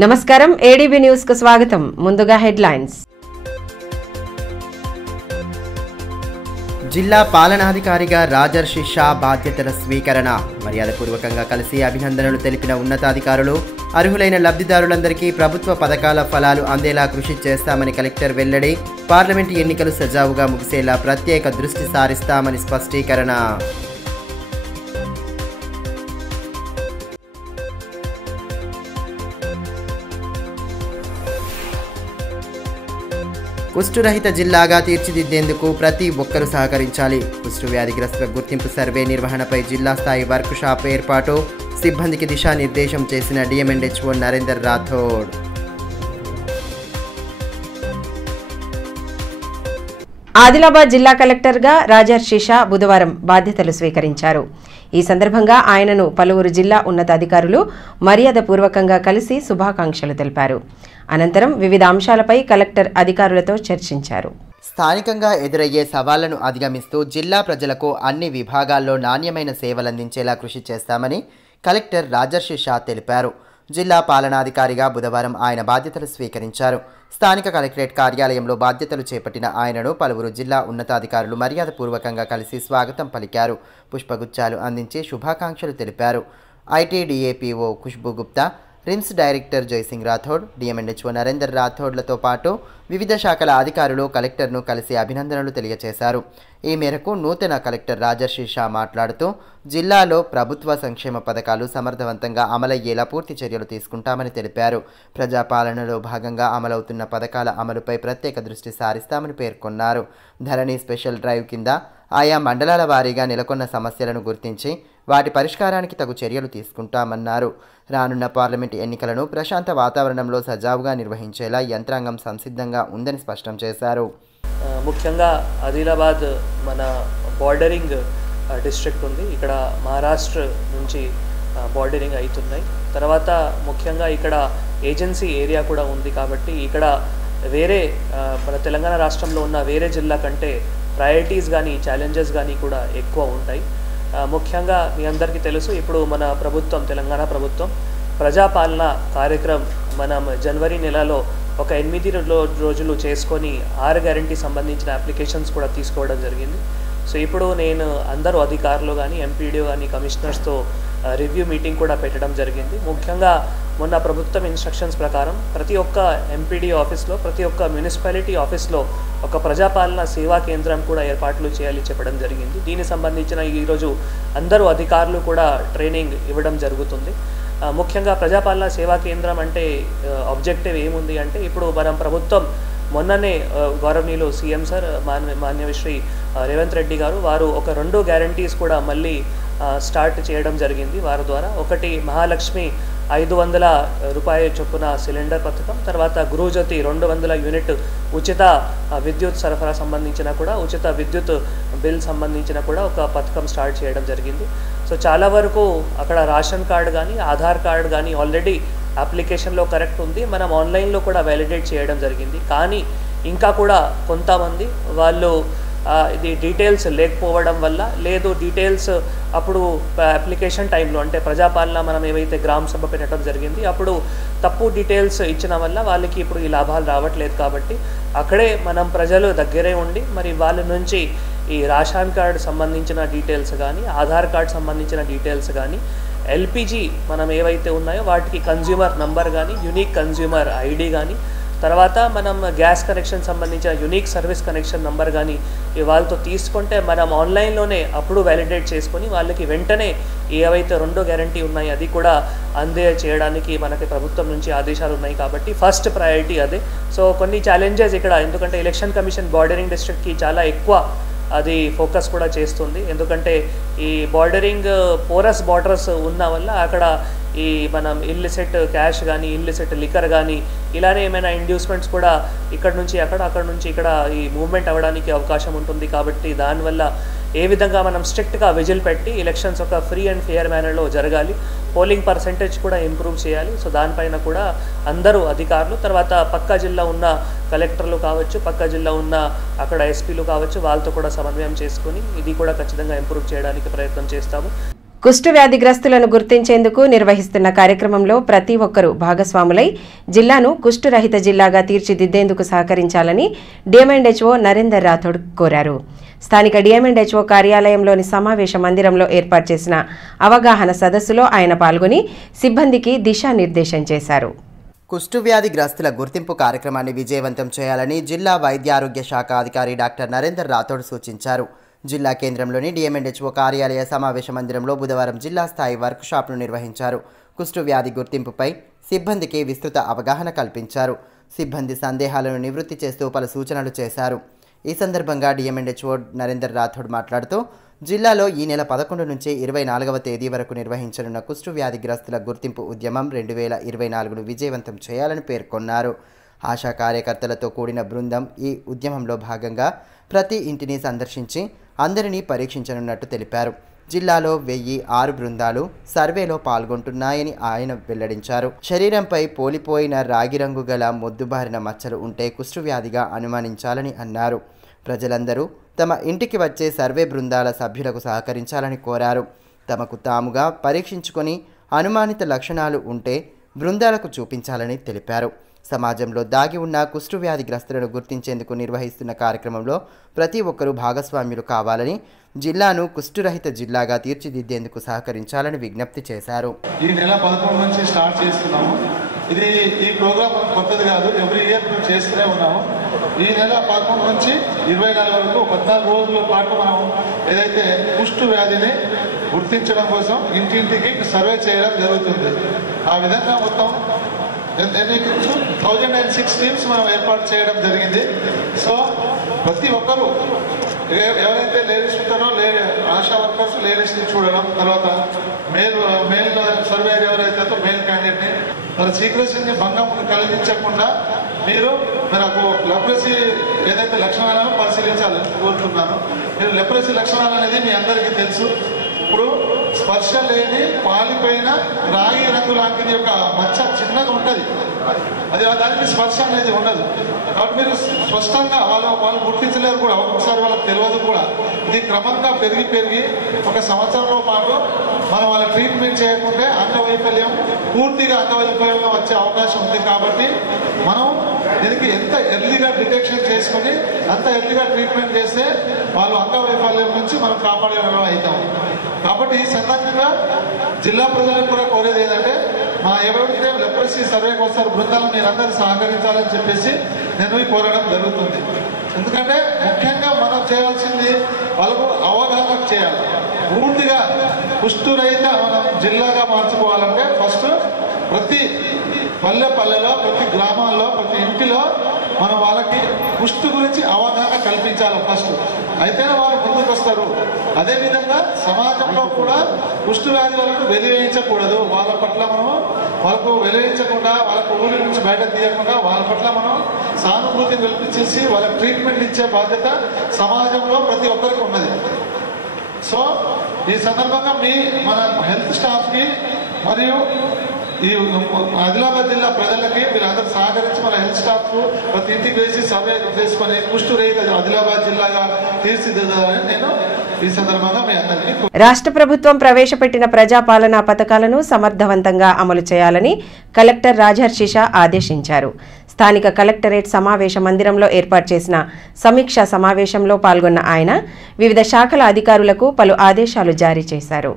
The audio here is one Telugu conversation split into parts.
నమస్కారం ఏడీబీ న్యూస్ కు స్వాగతం. ముందుగా హెడ్లైన్స్. జిల్లా పాలనాధికారిగా రాజర్షి షా బాధ్యతల స్వీకరణ. మర్యాదపూర్వకంగా కలిసి అభినందనలు తెలిపిన ఉన్నతాధికారులు. అర్హులైన లబ్ధిదారులందరికీ ప్రభుత్వ పథకాల ఫలాలు అందేలా కృషి చేస్తామని కలెక్టర్ వెల్లడి. పార్లమెంటు ఎన్నికలు సజావుగా ముగిసేలా ప్రత్యేక దృష్టి సారిస్తామని స్పష్టీకరణ. కుష్ఠురహిత జిల్లాగా తీర్చిదిద్దేందుకు ప్రతి ఒక్కరూ సహకరించాలి. కుష్ఠు వ్యాధిగ్రస్తుల గుర్తింపు సర్వే నిర్వహణపై జిల్లా స్థాయి వర్క్ షాప్ ఏర్పాటు. సిబ్బందికి దిశానిర్దేశం చేసిన డిఎంఎండ్హెచ్ఓ నరేందర్ రాథోడ్. ఆదిలాబాద్ జిల్లా కలెక్టర్గా రాజర్షి షా బుధవారం బాధ్యతలు స్వీకరించారు. ఈ సందర్భంగా ఆయనను పలువురు జిల్లా ఉన్నతాధికారులు మర్యాదపూర్వకంగా కలిసి శుభాకాంక్షలు తెలిపారు. అనంతరం వివిధ అంశాలపై కలెక్టర్ అధికారులతో చర్చించారు. స్థానికంగా ఎదురయ్యే సవాళ్లను అధిగమిస్తూ జిల్లా ప్రజలకు అన్ని విభాగాల్లో నాణ్యమైన సేవలందించేలా కృషి చేస్తామని కలెక్టర్ రాజర్షి షా తెలిపారు. జిల్లా పాలనాధికారిగా బుధవారం ఆయన బాధ్యతలు స్వీకరించారు. స్థానిక కలెక్టరేట్ కార్యాలయంలో బాధ్యతలు చేపట్టిన ఆయనను పలువురు జిల్లా ఉన్నతాధికారులు మర్యాదపూర్వకంగా కలిసి స్వాగతం పలికారు. పుష్పగుచ్చాలు అందించి శుభాకాంక్షలు తెలిపారు. ITDA PO Khushboo Gupta, RIMS director Jaisingh Rathod, DM and HO Narender రాథోడ్లతో పాటు వివిధ శాఖల అధికారులు కలెక్టర్ను కలిసి అభినందనలు తెలియజేశారు. ఈ మేరకు నూతన కలెక్టర్ రాజర్షి షా మాట్లాడుతూ జిల్లాలో ప్రభుత్వ సంక్షేమ పథకాలు సమర్థవంతంగా అమలయ్యేలా పూర్తి చర్యలు తీసుకుంటామని తెలిపారు. ప్రజాపాలనలో భాగంగా అమలవుతున్న పథకాల అమలుపై ప్రత్యేక దృష్టి సారిస్తామని పేర్కొన్నారు. ధరణి స్పెషల్ డ్రైవ్ కింద ఆయా మండలాల వారీగా నెలకొన్న సమస్యలను గుర్తించి వాటి పరిష్కారానికి తగు చర్యలు తీసుకుంటామన్నారు. రానున్న పార్లమెంటు ఎన్నికలను ప్రశాంత వాతావరణంలో సజావుగా నిర్వహించేలా యంత్రాంగం సంసిద్ధంగా ఉందని స్పష్టం చేశారు. ముఖ్యంగా ఆదిలాబాద్ మన బార్డరింగ్ డిస్ట్రిక్ట్ ఉంది. ఇక్కడ మహారాష్ట్ర నుంచి బార్డరింగ్ అవుతున్నాయి. తర్వాత ముఖ్యంగా ఇక్కడ ఏజెన్సీ ఏరియా కూడా ఉంది. కాబట్టి ఇక్కడ వేరే మన తెలంగాణ రాష్ట్రంలో ఉన్న వేరే జిల్లా కంటే ప్రయారిటీస్ కానీ ఛాలెంజెస్ కానీ కూడా ఎక్కువ ఉంటాయి. ముఖ్యంగా మీ అందరికీ తెలుసు, ఇప్పుడు మన ప్రభుత్వం తెలంగాణ ప్రభుత్వం ప్రజాపాలన కార్యక్రమం మనం జనవరి నెలలో ఒక 8 రోజులు చేసుకొని 6 గ్యారంటీ సంబంధించిన అప్లికేషన్స్ కూడా తీసుకోవడం జరిగింది. సో ఇప్పుడు నేను అందరూ అధికారులు కానీ ఎంపీడీఓ కానీ కమిషనర్స్తో రివ్యూ మీటింగ్ కూడా పెట్టడం జరిగింది. ముఖ్యంగా మొన్న ప్రభుత్వం ఇన్స్ట్రక్షన్స్ ప్రకారం ప్రతి ఒక్క ఎంపీడీఓ ఆఫీస్లో, ప్రతి ఒక్క మున్సిపాలిటీ ఆఫీస్లో ఒక ప్రజాపాలన సేవా కేంద్రం కూడా ఏర్పాట్లు చేయాలి చెప్పడం జరిగింది. దీనికి సంబంధించిన ఈరోజు అందరూ అధికారులు కూడా ట్రైనింగ్ ఇవ్వడం జరుగుతుంది. ముఖ్యంగా ప్రజాపాలన సేవా కేంద్రం అంటే ఆబ్జెక్టివ్ ఏముంది అంటే, ఇప్పుడు మనం ప్రభుత్వం మొన్ననే గౌరవనీయులు సీఎం సార్ మాన్యశ్రీ రేవంత్ రెడ్డి గారు వారు ఒక 2 గ్యారంటీస్ కూడా మళ్ళీ స్టార్ట్ చేయడం జరిగింది వారి ద్వారా. ఒకటి మహాలక్ష్మి 500 రూపాయల చొప్పున సిలిండర్ పథకం, తర్వాత గృహజ్యోతి 200 యూనిట్ ఉచిత విద్యుత్ సరఫరా సంబంధించిన కూడా, ఉచిత విద్యుత్ బిల్ సంబంధించిన కూడా ఒక పథకం స్టార్ట్ చేయడం జరిగింది. సో చాలా వరకు అక్కడ రేషన్ కార్డు కానీ ఆధార్ కార్డు కానీ ఆల్రెడీ అప్లికేషన్లో కరెక్ట్ ఉంది. మనం ఆన్లైన్లో కూడా వ్యాలిడేట్ చేయడం జరిగింది. కానీ ఇంకా కూడా కొంతమంది వాళ్ళు ఇది డీటెయిల్స్ లేకపోవడం వల్ల, లేదు డీటెయిల్స్ అప్పుడు అప్లికేషన్ టైంలో అంటే ప్రజాపాలన మనం ఏవైతే గ్రామ సభ పెట్టడం జరిగింది అప్పుడు తప్పు డీటెయిల్స్ ఇచ్చిన వల్ల వాళ్ళకి ఇప్పుడు ఈ లాభాలు రావట్లేదు. కాబట్టి అక్కడే మనం ప్రజలు దగ్గరే ఉండి మరి వాళ్ళ నుంచి ఈ రేషన్ కార్డు సంబంధించిన డీటెయిల్స్ కానీ ఆధార్ కార్డు సంబంధించిన డీటెయిల్స్ కానీ ఎల్పిజి మనం ఏవైతే ఉన్నాయో వాటికి కన్జ్యూమర్ నంబర్ కానీ యూనిక్ కన్జ్యూమర్ ఐడి కానీ, తర్వాత మనం గ్యాస్ కనెక్షన్ సంబంధించిన యూనిక్ సర్వీస్ కనెక్షన్ నంబర్ కానీ వాళ్ళతో తీసుకుంటే మనం ఆన్లైన్లోనే అప్పుడు వ్యాలిడేట్ చేసుకొని వాళ్ళకి వెంటనే ఏవైతే 2 గ్యారంటీ ఉన్నాయి అది కూడా చేయడానికి మనకి ప్రభుత్వం నుంచి ఆదేశాలు ఉన్నాయి. కాబట్టి ఫస్ట్ ప్రయారిటీ అదే. సో కొన్ని ఛాలెంజెస్ ఇక్కడ, ఎందుకంటే ఎలక్షన్ కమిషన్ బార్డరింగ్ డిస్ట్రిక్ట్కి చాలా ఎక్కువ అది ఫోకస్ కూడా చేస్తుంది. ఎందుకంటే ఈ బార్డరింగ్ పోరస్ బార్డర్స్ ఉన్న వల్ల అక్కడ ఈ మనం ఇల్లిసిట్ క్యాష్ కానీ ఇల్లిసిట్ లిక్కర్ కానీ ఇలానే ఏమైనా ఇండ్యూస్మెంట్స్ కూడా ఇక్కడ నుంచి అక్కడ నుంచి ఇక్కడ ఈ మూవ్మెంట్ అవ్వడానికి అవకాశం ఉంటుంది. కాబట్టి దానివల్ల ఏ విధంగా మనం స్ట్రిక్ట్గా విజిల్ పెట్టి ఎలక్షన్స్ ఒక ఫ్రీ అండ్ ఫెయిర్ మేనర్లో జరగాలి, పోలింగ్ పర్సెంటేజ్ కూడా ఇంప్రూవ్ చేయాలి. సో దానిపైన కూడా అందరూ అధికారులు, తర్వాత పక్క జిల్లా ఉన్న కలెక్టర్లు కావచ్చు, పక్క జిల్లా ఉన్న అక్కడ ఎస్పీలు కావచ్చు, వాళ్ళతో కూడా సమన్వయం చేసుకొని ఇది కూడా ఖచ్చితంగా ఇంప్రూవ్ చేయడానికి ప్రయత్నం చేస్తాము. కుష్టు వ్యాధిగ్రస్తులను గుర్తించేందుకు నిర్వహిస్తున్న కార్యక్రమంలో ప్రతి ఒక్కరూ భాగస్వాములై జిల్లాను కుష్టురహిత జిల్లాగా తీర్చిదిద్దేందుకు సహకరించాలని డిఎంఎండ్హెచ్ఓ నరేందర్ రాథోడ్ కోరారు. స్థానిక డిఎంఎండ్హెచ్ఓ కార్యాలయంలోని సమావేశ మందిరంలో ఏర్పాటు చేసిన అవగాహన సదస్సులో ఆయన పాల్గొని సిబ్బందికి దిశానిర్దేశం చేశారు. కుష్టు వ్యాధిగ్రస్తుల గుర్తింపు కార్యక్రమాన్ని విజయవంతం చేయాలని జిల్లా వైద్య ఆరోగ్య శాఖ అధికారి డాక్టర్ నరేందర్ రాథోడ్ సూచించారు. జిల్లా కేంద్రంలోని డిఎంఎండ్హెచ్ఓ కార్యాలయ సమావేశ మందిరంలో బుధవారం జిల్లా స్థాయి వర్క్ షాప్ను నిర్వహించారు. కుష్టు వ్యాధి గుర్తింపుపై సిబ్బందికి విస్తృత అవగాహన కల్పించారు. సిబ్బంది సందేహాలను నివృత్తి చేస్తూ పలు సూచనలు చేశారు. ఈ సందర్భంగా డిఎంఎండ్హెచ్ఓ నరేందర్ రాథోడ్ మాట్లాడుతూ జిల్లాలో ఈ నెల 11 నుంచి 24వ తేదీ వరకు నిర్వహించనున్న కుష్టు వ్యాధిగ్రస్తుల గుర్తింపు ఉద్యమం 2024ను విజయవంతం చేయాలని పేర్కొన్నారు. ఆశా కార్యకర్తలతో కూడిన బృందం ఈ ఉద్యమంలో భాగంగా ప్రతి ఇంటిని సందర్శించి అందరినీ పరీక్షించనున్నట్టు తెలిపారు. జిల్లాలో 1006 బృందాలు సర్వేలో పాల్గొంటున్నాయని ఆయన వెల్లడించారు. శరీరంపై పోలిపోయిన రాగి రంగు గల మొద్దుబారిన మచ్చలు ఉంటే కుష్టు వ్యాధిగా అనుమానించాలని అన్నారు. ప్రజలందరూ తమ ఇంటికి వచ్చే సర్వే బృందాల సభ్యులకు సహకరించాలని కోరారు. తమకు తాముగా పరీక్షించుకొని అనుమానిత లక్షణాలు ఉంటే బృందాలకు చూపించాలని తెలిపారు. సమాజంలో దాగి ఉన్న కుష్టు వ్యాధిగ్రస్తులను గుర్తించేందుకు నిర్వహిస్తున్న కార్యక్రమంలో ప్రతి ఒక్కరూ భాగస్వామ్యులు కావాలని, జిల్లాను కుష్టురహిత జిల్లాగా తీర్చిదిద్దేందుకు సహకరించాలని విజ్ఞప్తి చేశారు. ఈ నెల 11 నుంచి స్టార్ట్ చేస్తున్నాము. ఈ ప్రోగ్రామ్ కొత్తది కాదు, ఎవ్రీ ఇయర్ మేము చేస్తూనే ఉన్నాము. ఈ నెల 11 నుంచి 24 వరకు 14 రోజుల పాటు మనం ఏదైతే కుష్టు వ్యాధిని గుర్తించడం కోసం ఇంటింటికి సర్వే చేయడం జరుగుతుంది. ఆ విధంగా మొత్తం 1006 టీమ్స్ మనం ఏర్పాటు చేయడం జరిగింది. సో ప్రతి ఒక్కరూ ఎవరైతే లేడీస్ ఉంటారో ఆశా వర్కర్స్ లేడీస్ని చూడడం, తర్వాత మేల్ సర్వేయర్ ఎవరైతే మేల్ క్యాండిడేట్ని మన సీక్రెసీని భంగం కలిగించకుండా మీరు లెప్రసీ ఏదైతే లక్షణాలను పరిశీలించాలని కోరుతున్నాను. మీరు లెప్రసీ లక్షణాలు అనేది మీ అందరికీ తెలుసు. ఇప్పుడు స్పర్శ లేని పాలిపోయిన రాగి రంగు లాంటిది ఒక మచ్చ చిన్నగా ఉంటుంది, అది దానికి స్పర్శ అనేది ఉండదు. కాబట్టి మీరు స్పష్టంగా వాళ్ళు గుర్తించలేరు కూడా, ఒక్కొక్కసారి వాళ్ళకి తెలియదు కూడా. ఇది క్రమంగా పెరిగి ఒక సంవత్సరంలో పాటు మనం వాళ్ళ ట్రీట్మెంట్ చేయకుంటే పూర్తిగా అంగవైఫల్యం వచ్చే అవకాశం ఉంది. కాబట్టి మనం దీనికి ఎంత ఎర్లీగా డిటెక్షన్ చేసుకుని అంత ఎర్లీగా ట్రీట్మెంట్ చేస్తే వాళ్ళు అంగవైఫల్యం నుంచి మనం కాపాడే అవుతాం. కాబట్టి ఈ సందర్భంగా జిల్లా ప్రజలకు కూడా కోరేది ఏంటంటే, ఎవరైతే లెప్రసీ సర్వేకి వస్తారు బృందాలు మీరందరూ సహకరించాలని చెప్పేసి నేను కోరడం జరుగుతుంది. ఎందుకంటే ముఖ్యంగా మనం చేయాల్సింది వాళ్ళకు అవగాహన చేయాలి. పూర్తిగా కుష్టురహిత మనం జిల్లాగా మార్చుకోవాలంటే ఫస్ట్ ప్రతి పల్లెలో, ప్రతి గ్రామాల్లో, ప్రతి ఇంటిలో మనం వాళ్ళకి కుష్టు గురించి అవగాహన కల్పించాలి ఫస్ట్. అయితేనే వాళ్ళు ముందుకు వస్తారు. అదేవిధంగా సమాజంలో కూడా కుష్టు వ్యాధి వాళ్ళకు వెలివేయించకూడదు. వాళ్ళ పట్ల మనం వాళ్ళకు వెలివేయించకుండా, వాళ్ళకు ఊరి నుంచి బయట తీయకుండా వాళ్ళ పట్ల మనం సానుభూతిని కల్పించేసి వాళ్ళకి ట్రీట్మెంట్ ఇచ్చే బాధ్యత సమాజంలో ప్రతి ఒక్కరికి ఉన్నది. సో ఈ సందర్భంగా మన హెల్త్ స్టాఫ్కి మరియు ఈ ఆదిలాబాద్ జిల్లా ప్రజలకి వీళ్ళందరూ సహకరించి మన హెల్త్ స్టాఫ్ ప్రతి ఇంటికి వేసి సర్వే చేసుకుని కుష్టు రహిత ఆదిలాబాద్ జిల్లాగా తీర్చిదిద్దాలని నేను ఈ సందర్భంగా మీ అందరికీ. రాష్ట్ర ప్రభుత్వం ప్రవేశపెట్టిన ప్రజాపాలనా పథకాలను సమర్థవంతంగా అమలు చేయాలని కలెక్టర్ రాజర్షిషా ఆదేశించారు. స్థానిక కలెక్టరేట్ సమావేశ మందిరంలో ఏర్పాటు చేసిన సమీక్షా సమావేశంలో పాల్గొన్న ఆయన వివిధ శాఖల అధికారులకు పలు ఆదేశాలు జారీ చేశారు.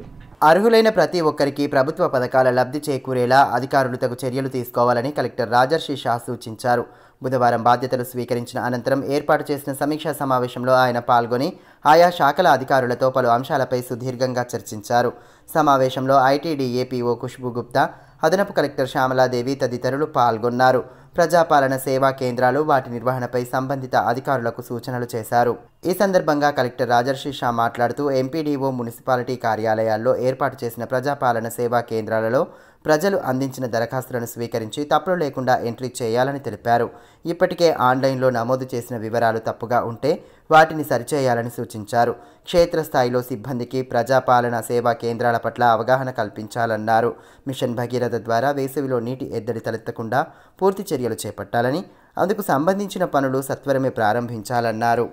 అర్హులైన ప్రతి ఒక్కరికి ప్రభుత్వ పథకాల లబ్ధి చేకూరేలా అధికారులు తగు చర్యలు తీసుకోవాలని కలెక్టర్ రాజర్షిషా సూచించారు. బుధవారం బాధ్యతలు స్వీకరించిన అనంతరం ఏర్పాటు చేసిన సమీక్షా సమావేశంలో ఆయన పాల్గొని ఆయా శాఖల అధికారులతో పలు అంశాలపై సుదీర్ఘంగా చర్చించారు. సమావేశంలో ఐటీడీఏపీఓ ఖుష్బూ గుప్తా, అదనపు కలెక్టర్ శ్యామలాదేవి తదితరులు పాల్గొన్నారు. ప్రజాపాలన సేవా కేంద్రాలు, వాటి నిర్వహణపై సంబంధిత అధికారులకు సూచనలు చేశారు. ఈ సందర్భంగా కలెక్టర్ రాజర్షిషా మాట్లాడుతూ ఎంపీడీఓ మున్సిపాలిటీ కార్యాలయాల్లో ఏర్పాటు చేసిన ప్రజాపాలన సేవా కేంద్రాలలో ప్రజలు అందించిన దరఖాస్తులను స్వీకరించి తప్పులు లేకుండా ఎంట్రీ చేయాలని తెలిపారు. ఇప్పటికే ఆన్లైన్లో నమోదు చేసిన వివరాలు తప్పుగా ఉంటే వాటిని సరిచేయాలని సూచించారు. క్షేత్రస్థాయిలో సిబ్బందికి ప్రజాపాలన సేవా కేంద్రాల పట్ల అవగాహన కల్పించాలన్నారు. మిషన్ భగీరథ ద్వారా వేసవిలో నీటి ఎద్దడి తలెత్తకుండా పూర్తి చర్యలు చేపట్టాలని, అందుకు సంబంధించిన పనులు సత్వరమే ప్రారంభించాలన్నారు.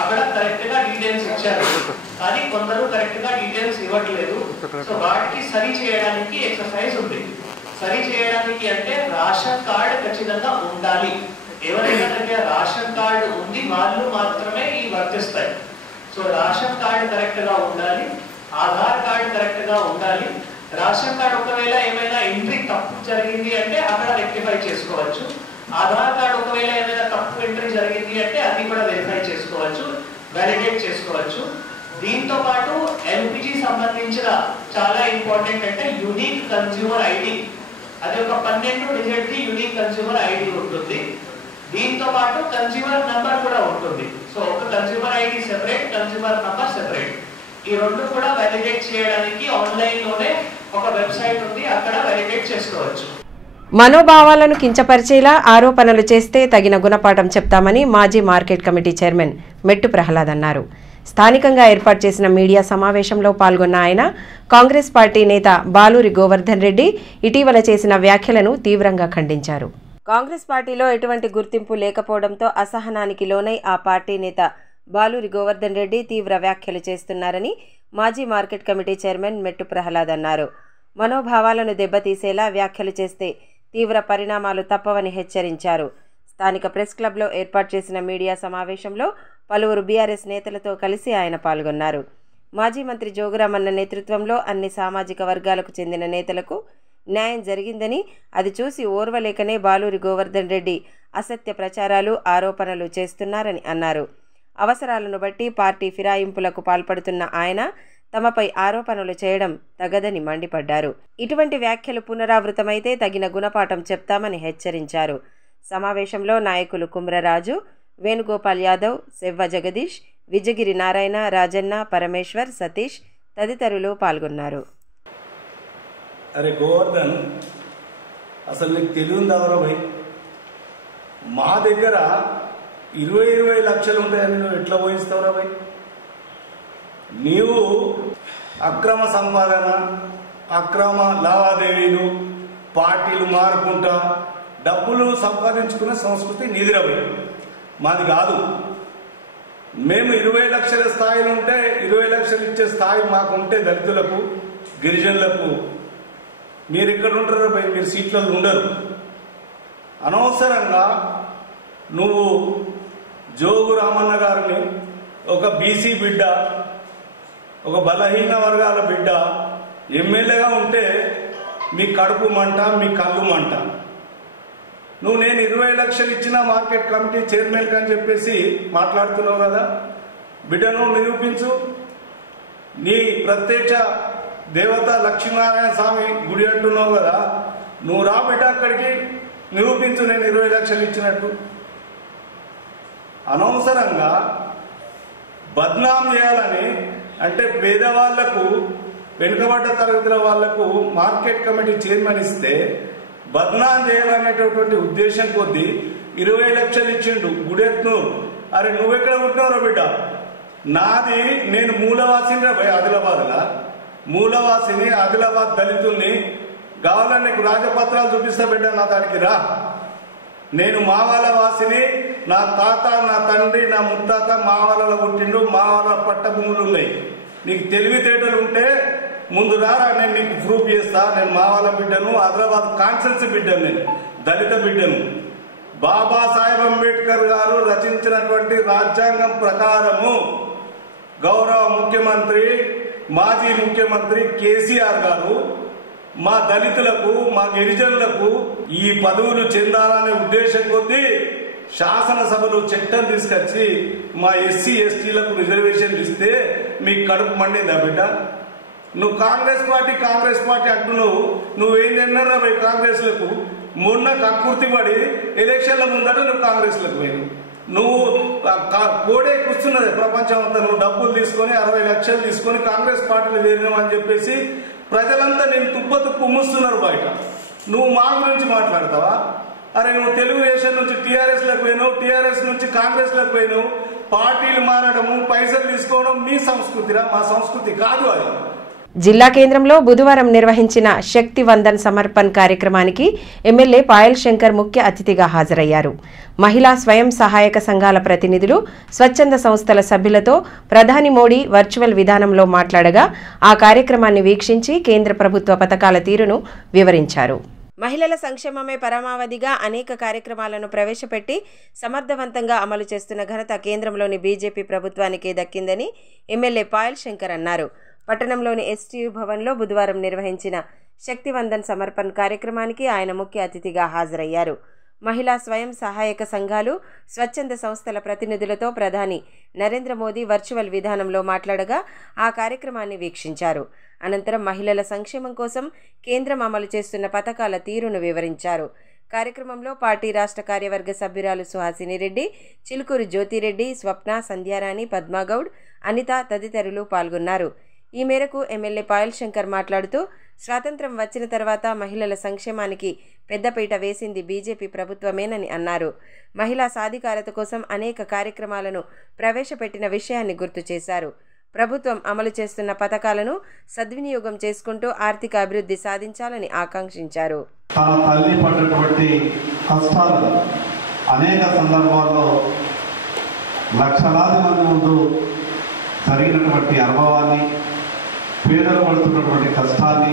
అక్కడ కరెక్ట్ గా డీటెయిల్స్ ఇచ్చారు, కానీ కొందరు కరెక్ట్ గా డీటెయిల్స్ ఇవ్వట్లేదు. సో వాటికి సరి చేయడానికి ఎక్సర్సైజ్ ఉంది. సరి చేయడానికి అంటే రేషన్ కార్డు ఖచ్చితంగా ఉండాలి. ఎవరైనా దగ్గర రేషన్ కార్డు ఉంది వాళ్ళు మాత్రమే ఈ వర్తిస్తాయి. సో రేషన్ కార్డు కరెక్ట్ గా ఉండాలి, ఆధార్ కార్డు కరెక్ట్ గా ఉండాలి. రేషన్ కార్డు ఒకవేళ ఏమైనా ఎంట్రీ తప్పు జరిగింది అంటే అక్కడ రెక్టిఫై చేసుకోవచ్చు. ఆధార్ కార్డు ఒకవేళ ఏమైనా తప్పు ఎంట్రీ జరిగింది అంటే అది కూడా వెరిఫై చేసుకోవచ్చు, వాలిడేట్ చేసుకోవచ్చు. దీంతో పాటు ఎల్పిజి సంబంధించిన చాలా ఇంపార్టెంట్ అంటే యూనిక్ కన్స్యూమర్ ఐడి, అది ఒక 12 డిజిట్ యూనిక్ కన్స్యూమర్ ఐడి ఉంటుంది. దీంతో పాటు కన్స్యూమర్ నంబర్ కూడా ఉంటుంది. సో ఒక consumer ID separate, consumer number separate. ఈ రెండు కూడా వాలిడేట్ చేయడానికి ఆన్లైన్ లోనే ఒక వెబ్సైట్ ఉంది, అక్కడ వాలిడేట్ చేసుకోవచ్చు. మనోభావాలను కించపరిచేలా ఆరోపణలు చేస్తే తగిన గుణపాఠం చెప్తామని మాజీ మార్కెట్ కమిటీ చైర్మన్ మెట్టు ప్రహ్లాద్ అన్నారు. స్థానికంగా ఏర్పాటు చేసిన మీడియా సమావేశంలో పాల్గొన్న ఆయన కాంగ్రెస్ పార్టీ నేత బాలూరి గోవర్ధన్ రెడ్డి ఇటీవల చేసిన వ్యాఖ్యలను తీవ్రంగా ఖండించారు. కాంగ్రెస్ పార్టీలో ఎటువంటి గుర్తింపు లేకపోవడంతో అసహనానికి లోనై ఆ పార్టీ నేత బాలూరి గోవర్ధన్ రెడ్డి తీవ్ర వ్యాఖ్యలు చేస్తున్నారని మాజీ మార్కెట్ కమిటీ చైర్మన్ మెట్టు ప్రహ్లాద్ అన్నారు. మనోభావాలను దెబ్బతీసేలా వ్యాఖ్యలు చేస్తే తీవ్ర పరిణామాలు తప్పవని హెచ్చరించారు. స్థానిక ప్రెస్ క్లబ్లో ఏర్పాటు చేసిన మీడియా సమావేశంలో పలువురు బీఆర్ఎస్ నేతలతో కలిసి ఆయన పాల్గొన్నారు. మాజీ మంత్రి జోగురామన్న నేతృత్వంలో అన్ని సామాజిక వర్గాలకు చెందిన నేతలకు న్యాయం జరిగిందని, అది చూసి ఓర్వలేకనే బాలూరి గోవర్ధన్ రెడ్డి అసత్య ప్రచారాలు, ఆరోపణలు చేస్తున్నారని అన్నారు. అవసరాలను బట్టి పార్టీ ఫిరాయింపులకు పాల్పడుతున్న ఆయన తమపై ఆరోపణలు చేయడం తగదని మండిపడ్డారు. ఇటువంటి వ్యాఖ్యలు పునరావృతమైతే తగిన గుణపాఠం చెప్తామని హెచ్చరించారు. సమావేశంలో నాయకులు కుమ్రరాజు, వేణుగోపాల్ యాదవ్, సెవ్వ జగదీష్, విజగిరి నారాయణ, రాజన్న, పరమేశ్వర్, సతీష్ తదితరులు పాల్గొన్నారు. అరే గోవర్ధన్, అసలు నీకు తెలియదావరా భయ్, మా దగ్గర 20 లక్షలు ఉంటాయని నువ్వు ఎట్లా ఊహిస్తావురా భయ్? నీవు అక్రమ సంపాదన, అక్రమ లావాదేవీలు, పార్టీలు మారుకుంటా డబ్బులు సంపాదించుకునే సంస్కృతి నీదిరా భయ్, మాది కాదు. మేము 20 లక్షల స్థాయిలో ఉంటే 20 లక్షలు ఇచ్చే స్థాయి మాకుంటే దళితులకు, గిరిజనులకు మీరు ఎక్కడ ఉంటారు భయ్? మీరు సీట్లలో ఉండరు. అనవసరంగా నువ్వు జోగు రామన్న గారిని ఒక బీసీ బిడ్డ, ఒక బలహీన వర్గాల బిడ్డ ఎమ్మెల్యేగా ఉంటే మీ కడుపు మంట, మీ కళ్ళు మంట. నువ్వు నేను 20 లక్షలు ఇచ్చిన మార్కెట్ కమిటీ చైర్మన్ అని చెప్పేసి మాట్లాడుతున్నావు కదా బిడ్డ, నువ్వు నిరూపించు. నీ ప్రత్యక్ష దేవత లక్ష్మీనారాయణ స్వామి గుడి అంటున్నావు కదా, నువ్వు రా బిడ్డ అక్కడికి, నిరూపించు నేను 20 లక్షలు ఇచ్చినట్టు. అనవసరంగా బద్నాం చేయాలని అంటే పేదవాళ్లకు, వెనుకబడ్డ తరగతుల వాళ్లకు మార్కెట్ కమిటీ చైర్మన్ ఇస్తే బద్నాం చేయాలనేటటువంటి ఉద్దేశం కొద్దీ 20 లక్షలు ఇచ్చిండు గుడెత్నూరు. అరే నువ్వెక్కడ పుట్టినవరా బిడ్డ? నాది, నేను మూలవాసిని రా భయ్, ఆదిలాబాద్లా మూలవాసిని, ఆదిలాబాద్ దళితుల్ని. కావాలని నీకు రాజపత్రాలు చూపిస్తా బిడ్డ, నా దానికి రా. నేను మావాల వాసిని, నా తాత, నా తండ్రి, నా ముత్తాత మావాలలో పుట్టిండు, మావాల పట్ట భూములు ఉన్నాయి. నీకు తెలివితేటలు ఉంటే ముందు రారా, నేను నీకు ప్రూఫ్ చేస్తా. నేను మావాల బిడ్డను, ఆదిలాబాద్ కాన్స్టిట్యున్సీ బిడ్డను, నేను దళిత బిడ్డను. బాబాసాహెబ్ అంబేద్కర్ గారు రచించినటువంటి రాజ్యాంగం ప్రకారము గౌరవ ముఖ్యమంత్రి, మాజీ ముఖ్యమంత్రి కేసీఆర్ గారు మా దళితులకు, మా గిరిజనులకు ఈ పదవులు చెందాలనే ఉద్దేశం కొద్దీ శాసనసభలో చట్టం తీసుకొచ్చి మా ఎస్సీ ఎస్టీలకు రిజర్వేషన్లు ఇస్తే మీకు కడుపు మండిందా బిడ్డ? నువ్వు కాంగ్రెస్ పార్టీ అంటున్నావు. నువ్వేం తిన్నారా భయ్ కాంగ్రెస్లకు? మొన్న కక్కుర్తి పడి ఎలక్షన్ల ముందట నువ్వు కాంగ్రెస్లకు పోయినావు. నువ్వు కోడే కూర్చున్నది ప్రపంచం అంతా. నువ్వు డబ్బులు తీసుకొని 60 లక్షలు తీసుకొని కాంగ్రెస్ పార్టీలో చేరినావు అని చెప్పేసి ప్రజలంతా నేను తుప్పు ఉమ్ముస్తున్నారు బయట. నువ్వు మా గురించి మాట్లాడతావా? అరే నువ్వు తెలుగుదేశం నుంచి టీఆర్ఎస్లకు పోయినావు, టీఆర్ఎస్ నుంచి కాంగ్రెస్లకు పోయినావు. పార్టీలు మారడము, పైసలు తీసుకోవడం మీ సంస్కృతిరా, మా సంస్కృతి కాదు అది. జిల్లా కేంద్రంలో బుధవారం నిర్వహించిన శక్తి వందన్ సమర్పణ్ కార్యక్రమానికి ఎమ్మెల్యే పాయల్ శంకర్ ముఖ్య అతిథిగా హాజరయ్యారు. మహిళా స్వయం సహాయక సంఘాల ప్రతినిధులు, స్వచ్ఛంద సంస్థల సభ్యులతో ప్రధాని మోడీ వర్చువల్ విధానంలో మాట్లాడగా ఆ కార్యక్రమాన్ని వీక్షించి కేంద్ర ప్రభుత్వ పథకాల తీరును వివరించారు. మహిళల సంక్షేమమే పరమావధిగా అనేక కార్యక్రమాలను ప్రవేశపెట్టి సమర్థవంతంగా అమలు చేస్తున్న ఘనత కేంద్రంలోని బీజేపీ ప్రభుత్వానికే దక్కిందని ఎమ్మెల్యే పాయల్ శంకర్ అన్నారు. పట్టణంలోని ఎస్టీయూ భవన్లో బుధవారం నిర్వహించిన శక్తి వందన్ సమర్పణ్ కార్యక్రమానికి ఆయన ముఖ్య అతిథిగా హాజరయ్యారు. మహిళా స్వయం సహాయక సంఘాలు, స్వచ్ఛంద సంస్థల ప్రతినిధులతో ప్రధాని నరేంద్ర మోదీ వర్చువల్ విధానంలో మాట్లాడగా ఆ కార్యక్రమాన్ని వీక్షించారు. అనంతరం మహిళల సంక్షేమం కోసం కేంద్రం అమలు చేస్తున్న పథకాల తీరును వివరించారు. కార్యక్రమంలో పార్టీ రాష్ట్ర కార్యవర్గ సభ్యురాలు సుహాసిని రెడ్డి, చిలుకూరు జ్యోతిరెడ్డి, స్వప్న, సంధ్యారాణి, పద్మాగౌడ్, అనిత తదితరులు పాల్గొన్నారు. ఈ మేరకు ఎమ్మెల్యే పాయల్ శంకర్ మాట్లాడుతూ స్వాతంత్ర్యం వచ్చిన తర్వాత మహిళల సంక్షేమానికి పెద్దపీట వేసింది బీజేపీ ప్రభుత్వమేనని అన్నారు. మహిళా సాధికారత కోసం అనేక కార్యక్రమాలను ప్రవేశపెట్టిన విషయాన్ని గుర్తు చేశారు. ప్రభుత్వం అమలు చేస్తున్న పథకాలను సద్వినియోగం చేసుకుంటూ ఆర్థిక అభివృద్ధి సాధించాలని ఆకాంక్షించారు. తన తల్లి పడినటువంటి కష్టాలు అనేక సందర్భాల్లో లక్షలాది మంది ముందు జరిగినటువంటి అనుభవాన్ని, పేదలు పడుతున్నటువంటి కష్టాన్ని,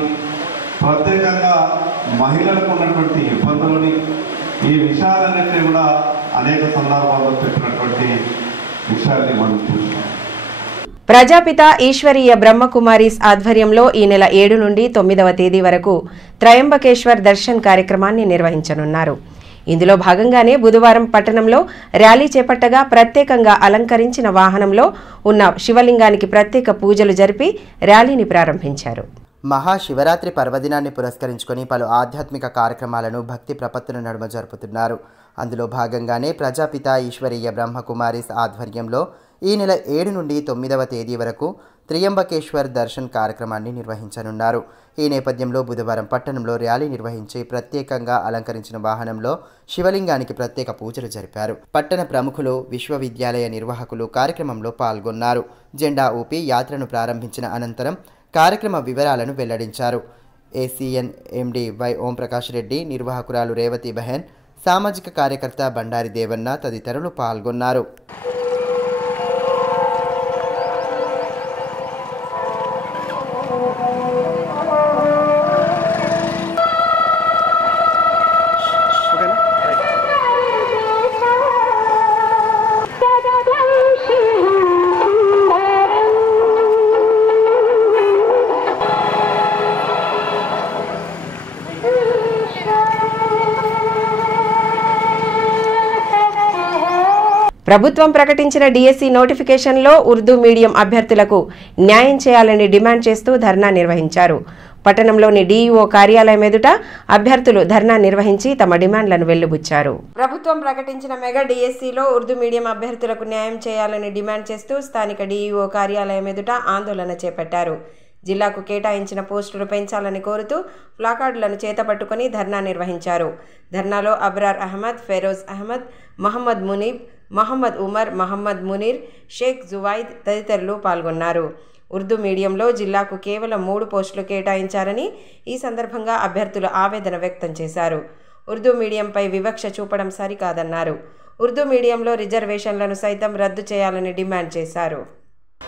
ప్రత్యేకంగా మహిళలకు ఉన్నటువంటి ఇబ్బందులని, ఈ విషయాలన్నింటినీ కూడా అనేక సందర్భాల్లో చెప్పినటువంటి విషయాల్ని మనం చూస్తాం. ప్రజాపిత ఈశ్వరీయ బ్రహ్మకుమారీస్ ఆధ్వర్యంలో ఈ నెల 7 నుండి 9వ తేదీ వరకు త్రయంబకేశ్వర్ దర్శన్ కార్యక్రమాన్ని నిర్వహించనున్నారు. ఇందులో భాగంగానే బుధవారం పట్టణంలో ర్యాలీ చేపట్టగా ప్రత్యేకంగా అలంకరించిన వాహనంలో ఉన్న శివలింగానికి ప్రత్యేక పూజలు జరిపి ర్యాలీని ప్రారంభించారు. మహాశివరాత్రి పర్వదినాన్ని పురస్కరించుకొని పలు ఆధ్యాత్మిక కార్యక్రమాలను భక్తి ప్రపత్తుల నడుమ జరుపుతున్నారు. అందులో భాగంగానే ప్రజాపిత ఈశ్వరీయ బ్రహ్మకుమారీస్ ఆధ్వర్యంలో ఈ నెల 7 నుండి 9వ తేదీ వరకు త్రయంబకేశ్వర్ దర్శన్ కార్యక్రమాన్ని నిర్వహించనున్నారు. ఈ నేపథ్యంలో బుధవారం పట్టణంలో ర్యాలీ నిర్వహించి ప్రత్యేకంగా అలంకరించిన వాహనంలో శివలింగానికి ప్రత్యేక పూజలు జరిపారు. పట్టణ ప్రముఖులు, విశ్వవిద్యాలయ నిర్వాహకులు కార్యక్రమంలో పాల్గొన్నారు. జెండా ఊపి యాత్రను ప్రారంభించిన అనంతరం కార్యక్రమ వివరాలను వెల్లడించారు. ACN MD Y Omprakash Reddy, నిర్వాహకురాలు రేవతి బెహన్, సామాజిక కార్యకర్త బండారి దేవన్న తదితరులు పాల్గొన్నారు. ప్రభుత్వం ప్రకటించిన డిఎస్సి నోటిఫికేషన్లో ఉర్దూ మీడియం అభ్యర్థులకు న్యాయం చేయాలని డిమాండ్ చేస్తూ ధర్నా నిర్వహించారు. పట్టణంలోని డీఈఓ కార్యాలయం ఎదుట అభ్యర్థులు ధర్నా నిర్వహించి తమ డిమాండ్లను వెల్లుబుచ్చారు. ప్రభుత్వం ప్రకటించిన మెగా డిఎస్సిలో ఉర్దూ మీడియం అభ్యర్థులకు న్యాయం చేయాలని డిమాండ్ చేస్తూ స్థానిక డీఈఓ కార్యాలయం ఎదుట ఆందోళన చేపట్టారు. జిల్లాకు కేటాయించిన పోస్టులు పెంచాలని కోరుతూ ప్లాకార్డులను చేతపట్టుకుని ధర్నా నిర్వహించారు. ధర్నాలో అబ్రార్ అహ్మద్, ఫెరోజ్ అహ్మద్, మహమ్మద్ మునీబ్, మహమ్మద్ ఉమర్, మహమ్మద్ మునీర్, షేక్ జువైద్ తదితరులు పాల్గొన్నారు. ఉర్దూ మీడియంలో జిల్లాకు కేవలం 3 పోస్టులు కేటాయించారని ఈ సందర్భంగా అభ్యర్థులు ఆవేదన వ్యక్తం చేశారు. ఉర్దూ మీడియంపై వివక్ష చూపడం సరికాదన్నారు. ఉర్దూ మీడియంలో రిజర్వేషన్లను సైతం రద్దు చేయాలని డిమాండ్ చేశారు.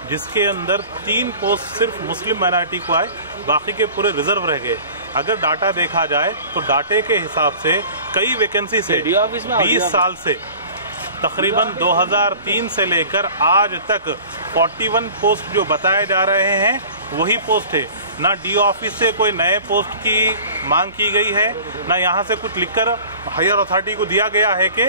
जिसके अंदर 3 पोस्ट सिर्फ मुस्लिम माइनॉरिटी को आए, बाकी के पूरे रिजर्व रह गए. अगर डाटा देखा जाए तो डाटे के हिसाब से कई वैकेंसी से 20 साल से तकरीबन 2003 से लेकर आज तक 41 पोस्ट जो बताए जा रहे हैं वही पोस्ट है. ना डी ऑफिस से कोई नए पोस्ट की मांग की गई है, ना यहाँ से कुछ लिखकर हायर अथॉरिटी को दिया गया है कि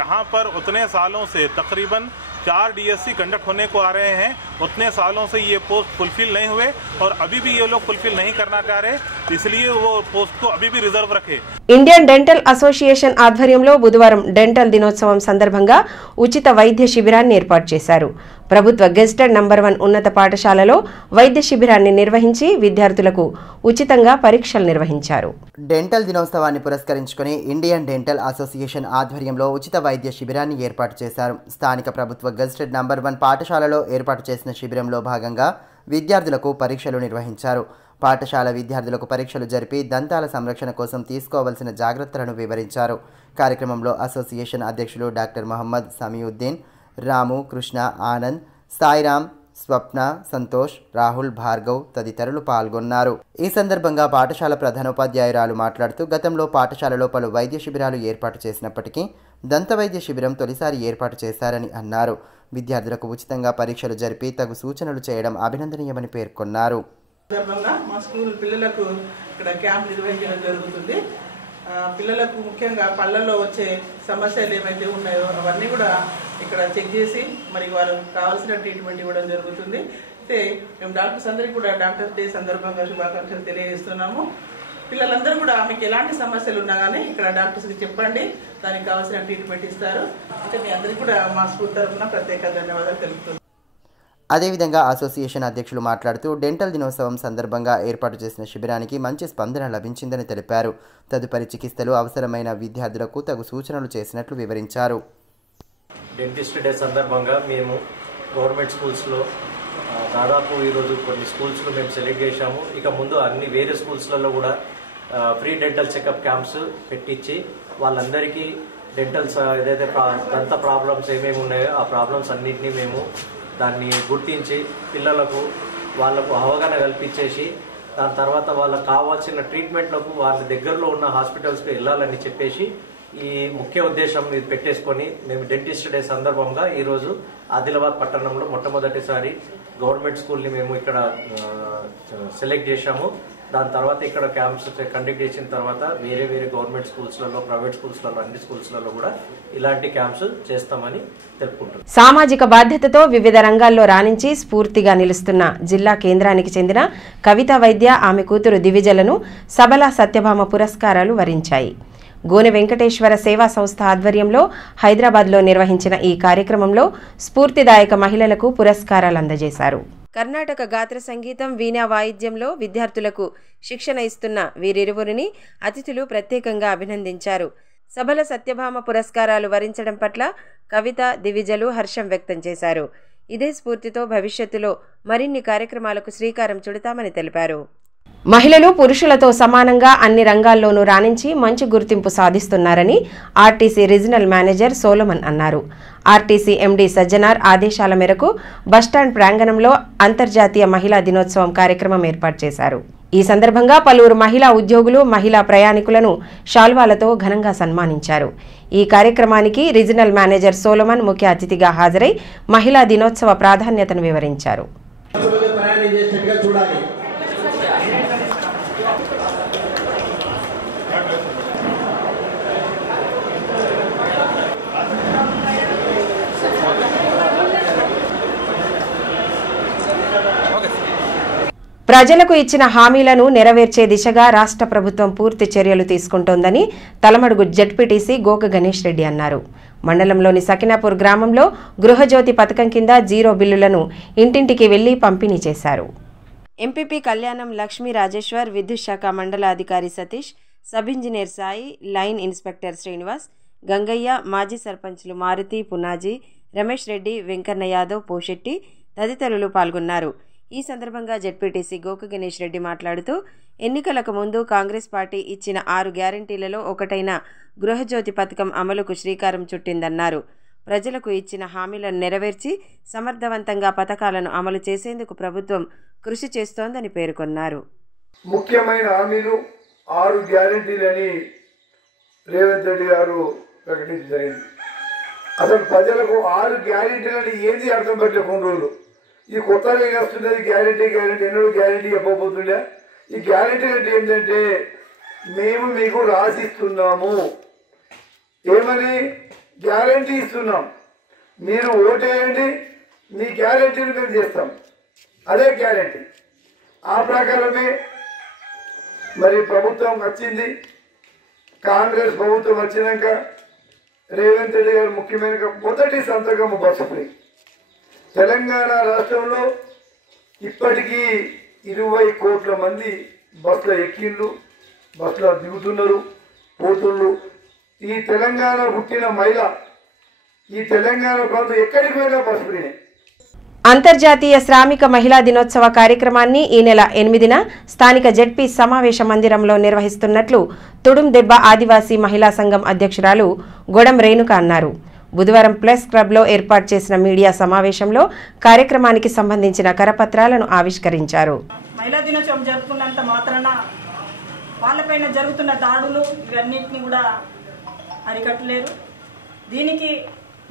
यहाँ पर उतने सालों से तकरीबन 4 डीएससी कंडक्ट होने को आ रहे हैं, उतने सालों से ये पोस्ट फुलफिल नहीं हुए और अभी भी ये लोग फुलफिल नहीं करना चाह रहे, इसलिए वो पोस्ट को अभी भी रिजर्व रखे. ఇండియన్ డెంటల్ అసోసియేషన్ ఆధ్వర్యంలో బుధవారం డెంటల్ దినోత్సవం సందర్భంగా ఉచిత వైద్య శిబిరాన్ని ఏర్పాటు చేశారు. ప్రభుత్వ గెజిటెడ్ నంబర్ 1 ఉన్నత పాఠశాలలో వైద్య శిబిరాన్ని నిర్వహించి విద్యార్థులకు ఉచితంగా పరీక్షలు నిర్వహించారు. డెంటల్ దినోత్సవాన్ని పురస్కరించుకుని ఇండియన్ డెంటల్ అసోసియేషన్ ఆధ్వర్యంలో ఉచిత వైద్య శిబిరాన్ని ఏర్పాటు చేశారు. స్థానిక ప్రభుత్వ గెజిటెడ్ నంబర్ 1 పాఠశాలలో ఏర్పాటు చేసిన శిబిరంలో భాగంగా విద్యార్థులకు పరీక్షలు నిర్వహించారు. పాఠశాల విద్యార్థులకు పరీక్షలు జరిపి దంతాల సంరక్షణ కోసం తీసుకోవాల్సిన జాగ్రత్తలను వివరించారు. కార్యక్రమంలో అసోసియేషన్ అధ్యక్షులు డాక్టర్ మహమ్మద్ సమీయుద్దీన్, రాము, కృష్ణ, ఆనంద్, సాయిరామ్, స్వప్న, సంతోష్, రాహుల్, భార్గవ్ తదితరులు పాల్గొన్నారు. ఈ సందర్భంగా పాఠశాల ప్రధానోపాధ్యాయురాలు మాట్లాడుతూ గతంలో పాఠశాలలో పలు వైద్య శిబిరాలు ఏర్పాటు చేసినప్పటికీ దంత వైద్య శిబిరం తొలిసారి ఏర్పాటు చేశారని అన్నారు. విద్యార్థులకు ఉచితంగా పరీక్షలు జరిపి తగు సూచనలు చేయడం అభినందనీయమని పేర్కొన్నారు. మా స్కూల్ పిల్లలకు ఇక్కడ క్యాంప్ నిర్వహించడం జరుగుతుంది. పిల్లలకు ముఖ్యంగా పళ్ళల్లో వచ్చే సమస్యలు ఏమైతే ఉన్నాయో అవన్నీ కూడా ఇక్కడ చెక్ చేసి మరి వాళ్ళకి కావాల్సిన ట్రీట్మెంట్ ఇవ్వడం జరుగుతుంది. అయితే మేము డాక్టర్స్ అందరికీ కూడా డాక్టర్స్ డే సందర్భంగా శుభాకాంక్షలు తెలియజేస్తున్నాము. పిల్లలందరూ కూడా మీకు ఎలాంటి సమస్యలు ఉన్నా కానీ ఇక్కడ డాక్టర్స్కి చెప్పండి, దానికి కావాల్సిన ట్రీట్మెంట్ ఇస్తారు. అంటే మీ అందరికీ కూడా మా స్కూల్ తరఫున ప్రత్యేక ధన్యవాదాలు తెలుపుతున్నాను. అదేవిధంగా అసోసియేషన్ అధ్యక్షులు మాట్లాడుతూ డెంటల్ దినోత్సవం సందర్భంగా ఏర్పాటు చేసిన శిబిరానికి మంచి స్పందన లభించిందని తెలిపారు. తదుపరి చికిత్సలు అవసరమైన విద్యార్థులకు తగు సూచనలు చేసినట్లు వివరించారు. డెంటిస్ట్ డే సందర్భంగా మేము గవర్నమెంట్ స్కూల్స్లో దాదాపు ఈరోజు కొన్ని స్కూల్స్లో మేము సెలెక్ట్ చేశాము. ఇక ముందు అన్ని వేరే స్కూల్స్లలో కూడా ఫ్రీ డెంటల్ చెకప్ క్యాంప్స్ పెట్టించి వాళ్ళందరికీ డెంటల్స్ ఏదైతే దంత ప్రాబ్లమ్స్ ఏమేమి ఉన్నాయో ఆ ప్రాబ్లమ్స్ అన్నింటినీ మేము దాన్ని గుర్తించి పిల్లలకు వాళ్ళకు అవగాహన కల్పించేసి దాని తర్వాత వాళ్ళకు కావాల్సిన ట్రీట్మెంట్లకు వాళ్ళ దగ్గరలో ఉన్న హాస్పిటల్స్కి వెళ్ళాలని చెప్పేసి ఈ ముఖ్య ఉద్దేశం ఇది పెట్టేసుకొని మేము డెంటిస్ట్ డే సందర్భంగా ఈరోజు ఆదిలాబాద్ పట్టణంలో మొట్టమొదటిసారి గవర్నమెంట్ స్కూల్ని మేము ఇక్కడ సెలెక్ట్ చేశాము. దాని తర్వాత ఇక్కడ క్యాంప్స్ కండక్ట్ చేసిన తర్వాత వేరే వేరే గవర్నమెంట్ స్కూల్స్లలో, ప్రైవేట్ స్కూల్స్లలో, అన్ని స్కూల్స్లలో కూడా ఇలాంటి క్యాంప్స్ చేస్తామని తెలుపుకుంటున్నాం. సామాజిక బాధ్యతతో వివిధ రంగాల్లో రాణించి స్ఫూర్తిగా నిలుస్తున్న జిల్లా కేంద్రానికి చెందిన కవిత వైద్య, ఆమె కూతురు దివిజలను సబల సత్యభామ పురస్కారాలు వరించాయి. గోనె వెంకటేశ్వర సేవా సంస్థ ఆధ్వర్యంలో హైదరాబాద్లో నిర్వహించిన ఈ కార్యక్రమంలో స్ఫూర్తిదాయక మహిళలకు పురస్కారాలు అందజేశారు. కర్ణాటక గాత్ర సంగీతం, వీణా వాయిద్యంలో విద్యార్థులకు శిక్షణ ఇస్తున్న వీరిరువురిని అతిథులు ప్రత్యేకంగా అభినందించారు. సబల సత్యభామ పురస్కారాలు వరించడం పట్ల కవిత, దివిజలు హర్షం వ్యక్తం చేశారు. ఇదే స్ఫూర్తితో భవిష్యత్తులో మరిన్ని కార్యక్రమాలకు శ్రీకారం చుడతామని తెలిపారు. మహిళలు పురుషులతో సమానంగా అన్ని రంగాల్లోనూ రాణించి మంచి గుర్తింపు సాధిస్తున్నారని ఆర్టీసీ రీజనల్ మేనేజర్ సోలమన్ అన్నారు. ఆర్టీసీ ఎండీ సజ్జనార్ ఆదేశాల మేరకు బస్టాండ్ ప్రాంగణంలో అంతర్జాతీయ మహిళా దినోత్సవం కార్యక్రమం ఏర్పాటు చేశారు. ఈ సందర్భంగా పలువురు మహిళా ఉద్యోగులు, మహిళా ప్రయాణికులను శాల్వాలతో ఘనంగా సన్మానించారు. ఈ కార్యక్రమానికి రీజనల్ మేనేజర్ సోలమన్ ముఖ్య అతిథిగా హాజరై మహిళా దినోత్సవ ప్రాధాన్యతను వివరించారు. ప్రజలకు ఇచ్చిన హామీలను నెరవేర్చే దిశగా రాష్ట్ర ప్రభుత్వం పూర్తి చర్యలు తీసుకుంటోందని తలమడుగు జెడ్పీటీసీ గోక గణేష్ రెడ్డి అన్నారు. మండలంలోని సకినాపూర్ గ్రామంలో గృహజ్యోతి పథకం కింద 0 బిల్లులను ఇంటింటికి వెళ్లి పంపిణీ చేశారు. ఎంపీపీ కళ్యాణం లక్ష్మీ రాజేశ్వర్, విద్యుత్ శాఖ మండల అధికారి Satish, sub engineer Sai, line inspector Srinivas, Gangaiah, మాజీ సర్పంచ్లు మారుతి, పునాజీ, రమేష్ రెడ్డి, వెంకన్న యాదవ్, పోషెట్టి తదితరులు పాల్గొన్నారు. ఈ సందర్భంగా జెడ్పీటీసీ గోక గణేష్ రెడ్డి మాట్లాడుతూ ఎన్నికలకు ముందు కాంగ్రెస్ పార్టీ ఇచ్చిన 6 గ్యారంటీలలో ఒకటైన గృహజ్యోతి పథకం అమలుకు శ్రీకారం చుట్టిందన్నారు. ప్రజలకు ఇచ్చిన హామీలను నెరవేర్చి సమర్థవంతంగా పథకాలను అమలు చేసేందుకు ప్రభుత్వం కృషి చేస్తోందని పేర్కొన్నారు. ముఖ్యమైన హామీలు 6 గ్యారంటీలని రేవంత్ రెడ్డి గారు ప్రకటించారు. అసలు ప్రజలకు 6 గ్యారంటీలని ఏది అర్థం పెట్టకుండా రోజులు ఈ కొత్తగా వస్తున్నది గ్యారంటీ ఎన్నడూ గ్యారంటీ చెప్పబోతుండే. ఈ గ్యారంటీ అంటే ఏంటంటే మేము మీకు రాసిస్తున్నాము, ఏమని గ్యారంటీ ఇస్తున్నాం, మీరు ఓటేయండి, మీ గ్యారంటీని మేము చేస్తాం, అదే గ్యారంటీ. ఆ ప్రకారమే మరి ప్రభుత్వం వచ్చింది. కాంగ్రెస్ ప్రభుత్వం వచ్చినాక రేవంత్ రెడ్డి గారు ముఖ్యమైన మొదటి సంతకం బస్సు ఫ్రీ. తెలంగాణ రాష్ట్రంలో ఇప్పటికీ 20 కోట్ల మంది బస్సులో ఎక్కిండ్రు, బస్సులో దిగుతున్నారు, పోతున్నారు. ఈ తెలంగాణ పుట్టిన మహిళ ఈ తెలంగాణ ప్రాంతం ఎక్కడికి పోయినా బస్సు ఫ్రీనే. అంతర్జాతీయ శ్రామిక మహిళా దినోత్సవ కార్యక్రమాన్ని ఈ నెల 8న స్థానిక జెడ్పీ సమావేశ మందిరంలో నిర్వహిస్తున్నట్లు తుడుందెబ్బ ఆదివాసీ మహిళా సంఘం అధ్యక్షురాలు గొడం రేణుక అన్నారు. బుధవారం ప్లస్ క్లబ్లో ఏర్పాటు చేసిన మీడియా సమావేశంలో కార్యక్రమానికి సంబంధించిన కరపత్రాలను ఆవిష్కరించారు. మహిళా దినోత్సవం జరుపుకున్నంత మాత్రాన వాళ్ళపైన జరుగుతున్న దాడులు ఇవన్నిటిని కూడా అరికట్టలేరు. దీనికి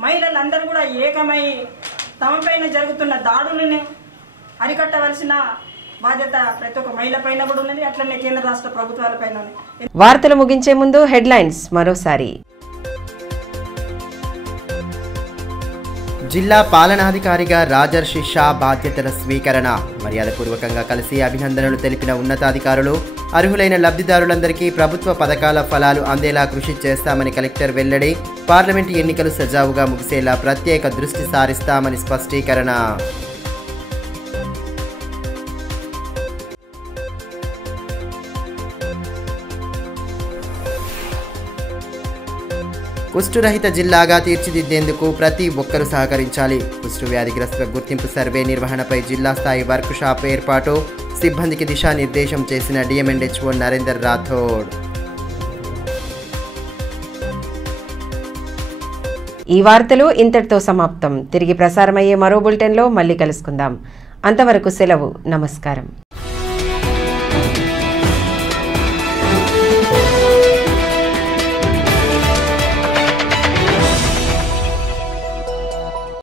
మహిళలందరూ కూడా ఏకమై తమపైన జరుగుతున్న దాడులను అరికట్టవలసిన బాధ్యత ప్రతి ఒక్క మహిళ పైన కూడా ఉన్నది. అట్లనే కేంద్ర రాష్ట్ర ప్రభుత్వాలపైన. వార్తలు ముగించే ముందు హెడ్లైన్స్ మరోసారి. జిల్లా పాలనాధికారిగా రాజర్షి షా బాధ్యతల స్వీకరణ. మర్యాదపూర్వకంగా కలిసి అభినందనలు తెలిపిన ఉన్నతాధికారులు. అర్హులైన లబ్ధిదారులందరికీ ప్రభుత్వ పథకాల ఫలాలు అందేలా కృషి చేస్తామని కలెక్టర్ వెల్లడి. పార్లమెంటు ఎన్నికలు సజావుగా ముగిసేలా ప్రత్యేక దృష్టి సారిస్తామని స్పష్టీకరణ. కుష్ఠురహిత జిల్లాగా తీర్చిదిద్దేందుకు ప్రతి ఒక్కరూ సహకరించాలి. కుష్ఠు వ్యాధిగ్రస్తుల గుర్తింపు సర్వే నిర్వహణపై జిల్లా స్థాయి వర్క్ షాప్ ఏర్పాటు. సిబ్బందికి దిశానిర్దేశం చేసిన డిఎంఎన్హెచ్ఓ నరేందర్ రాథోడ్. ఈ వార్తలు ఇంతటితో సమాప్తం. తిరిగి ప్రసారమయ్యే మరో బులెటిన్లో మళ్ళీ కలుసుకుందాం. అంతవరకు సెలవు. నమస్కారం.